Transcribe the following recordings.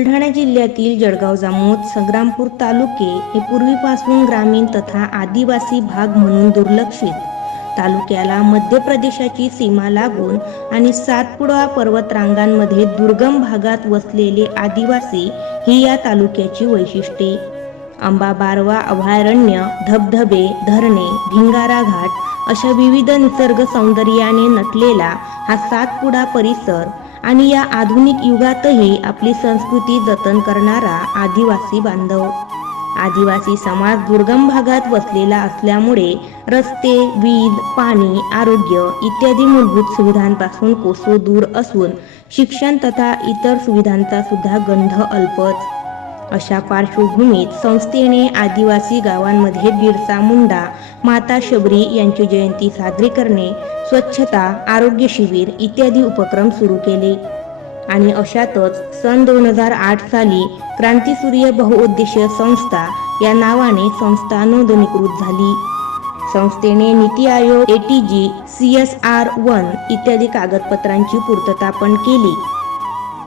बुलढाणा जिल्ह्यातील जळगाव जामोद संग्रामपूर तालुके हे पूर्वीपासून ग्रामीण तथा आदिवासी भाग म्हणून दुर्लक्षित. तालुक्याला मध्य प्रदेशाची सीमा लागून आणि सातपुडा पर्वतरांगांमध्ये दुर्गम भागात वसलेले आदिवासी ही या तालुक्याची वैशिष्ट्ये. आंबा बारवा अभयारण्य धबधबे धरणे भिंगारा घाट अशा विविध निसर्ग सौंदर्याने नटलेला हा सातपुडा परिसर आणि या आधुनिक युगातही आपली संस्कृती जतन करणारा आदिवासी बांधव. आदिवासी समाज दुर्गम भागात वसलेला असल्यामुळे रस्ते वीज पाणी आरोग्य इत्यादी मूलभूत सुविधांपासून कोसो दूर असून शिक्षण तथा इतर सुविधांचा सुद्धा गंध अल्पच. अशा पार्श्वभूमीत संस्थेने आदिवासी गावांमध्ये बिरसा मुंडा माता शबरी यांची जयंती साजरी करणे स्वच्छता आरोग्य शिबिर इत्यादी उपक्रम सुरू केले. आणि अशातच सन दोन हजार आठ साली क्रांतीसूर्य बहुउद्देशीय संस्था या नावाने संस्था नोंदणीकृत झाली. संस्थेने NITI Aayog eighty G C S R one इत्यादी कागदपत्रांची पूर्तता पण केली.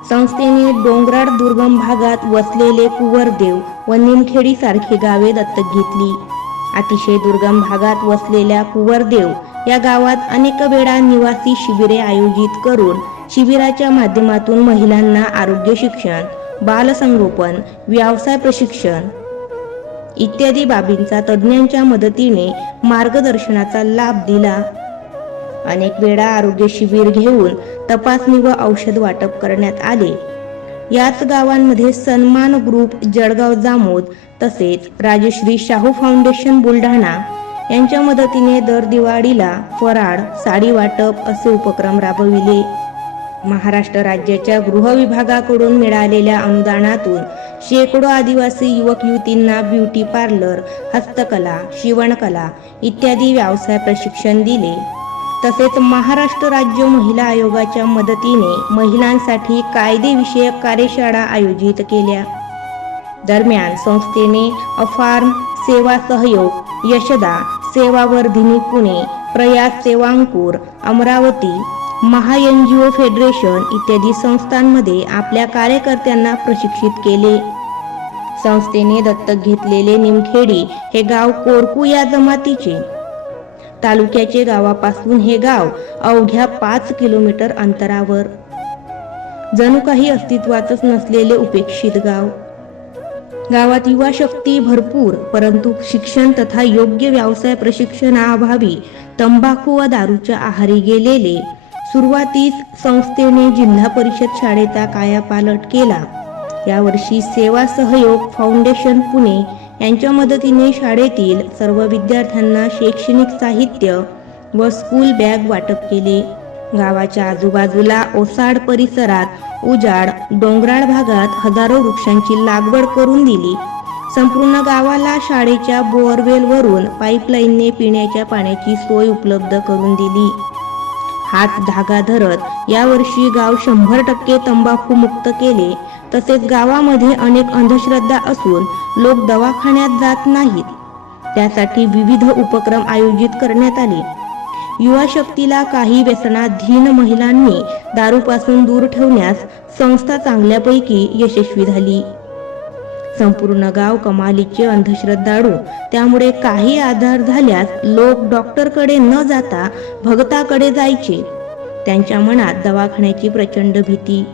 संस्थेने डोंगराळ दुर्गम भागात वसलेले कुवरदेव व निमखेडी सारखी गावे दत्तक घेतली. अतिशय दुर्गम भागात वसलेल्या कुवरदेव या गावात अनेक वेळा निवासी शिबिरे आयोजित करून शिबिराच्या माध्यमातून महिलांना आरोग्य शिक्षण बालसंगोपन व्यवसाय प्रशिक्षण इत्यादी बाबींचा तज्ज्ञांच्या मदतीने मार्गदर्शनाचा लाभ दिला. अनेक वेळा आरोग्य शिबिर घेऊन तपासणी व औषध वाटप करण्यात आले. याच गावांमध्ये सन्मान ग्रुप जळगाव जामोद तसेच राजश्री शाहू फाउंडेशन बुलढाणा यांच्या मदतीने दर दिवाळीला फराळ साडी वाटप असे उपक्रम राबविले. महाराष्ट्र राज्याच्या गृह विभागाकडून मिळालेल्या अनुदानातून शेकडो आदिवासी युवक युवतींना ब्युटी पार्लर हस्तकला शिवणकला इत्यादी व्यवसाय प्रशिक्षण दिले. तसेच महाराष्ट्र राज्य महिला आयोगाच्या मदतीने महिलांसाठी कायदेविषयक कार्यशाळा आयोजित केल्या. दरम्यान संस्थेने अफार्म सेवा सहयोग YASHADA Sevavardhini Pune Prayas Sevankur Amravati Maha N G O federation इत्यादी संस्थांमध्ये आपल्या कार्यकर्त्यांना प्रशिक्षित केले. संस्थेने दत्तक घेतलेले निमखेडी हे गाव कोरकू या जमातीचे तालुक्याचे गावापासून हे गाव अवघ्या पाच किलोमीटर अंतरावर. जणू काही अस्तित्वातच नसलेले उपेक्षित गाव. गावात युवा शक्ती भरपूर परंतु शिक्षण तथा योग्य व्यवसाय प्रशिक्षणाअभावी तंबाखू व दारूच्या आहारी गेलेले सुरुवातीस संस्थेने जिल्हा परिषद शाळेचा कायापालट केला. यावर्षी सेवा सहयोग फाउंडेशन पुणे यांच्या मदतीने शाळेतील सर्व विद्यार्थ्यांना शैक्षणिक साहित्य व स्कूल बॅग वाटप केले. गावाच्या आजूबाजूला ओसाड परिसरात उजाड डोंगराळ भागात हजारो वृक्षांची लागवड करून दिली. संपूर्ण गावाला शाळेच्या बोअरवेलवरून पाईपलाईनने पिण्याच्या पाण्याची सोय उपलब्ध करून दिली. हात धागा धरत यावर्षी गाव शंभर टक्के तंबाखू मुक्त केले. तसेच गावामध्ये अनेक अंधश्रद्धा असून लोक दवाखान्यात जात नाहीत. त्यासाठी विविध उपक्रम आयोजित करण्यात आले. युवा शक्तीला काही व्यसनाधीन महिलांनी दारूपासून दूर ठेवण्यास संस्था चांगल्यापैकी यशस्वी झाली. संपूर्ण गाव कमालीचे अंधश्रद्धाळू त्यामुळे काही आधार झाल्यास लोक डॉक्टरकडे न जाता भगताकडे जायचे. त्यांच्या मनात दवाखान्याची प्रचंड भीती.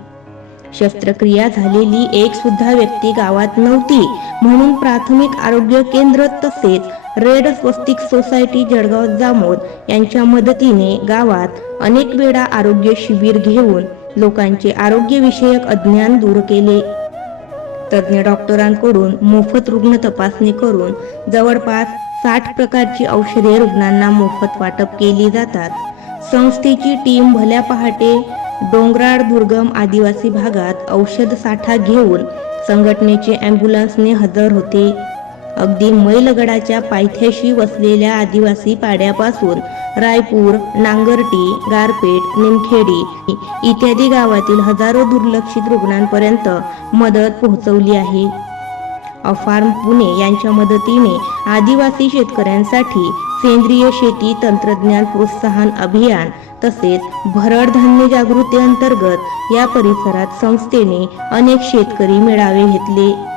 शस्त्रक्रिया झालेली एक सुद्धा व्यक्ती गावात नव्हती. म्हणून प्राथमिक आरोग्य केंद्र तसेच रेड स्वस्तिक सोसायटी जळगाव जामोद यांच्या मदतीने गावात अनेक वेळा आरोग्य शिबिर घेऊन लोकांचे आरोग्यविषयक अज्ञान दूर केले. तज्ज्ञ डॉक्टरांकडून मोफत रुग्ण तपासणी करून जवळपास साठ प्रकारची औषधे रुग्णांना मोफत वाटप केली जातात. संस्थेची टीम भल्या पहाटे डोंगराळ दुर्गम आदिवासी भागात औषध साठा घेऊन संघटनेचे अँब्युलन्सने हजर होते. अगदी मैलगडाच्या पायथ्याशी वसलेल्या आदिवासी पाड्यापासून रायपूर नांगरटी गारपेट निमखेडी इत्यादी गावातील हजारो दुर्लक्षित रुग्णांपर्यंत मदत पोहोचवली आहे. अफार्म पुणे यांच्या मदतीने आदिवासी शेतकऱ्यांसाठी सेंद्रिय शेती तंत्रज्ञान प्रोत्साहन अभियान तसेच भरड धान्य जागृती अंतर्गत या परिसरात संस्थेने अनेक शेतकरी मेळावे घेतले.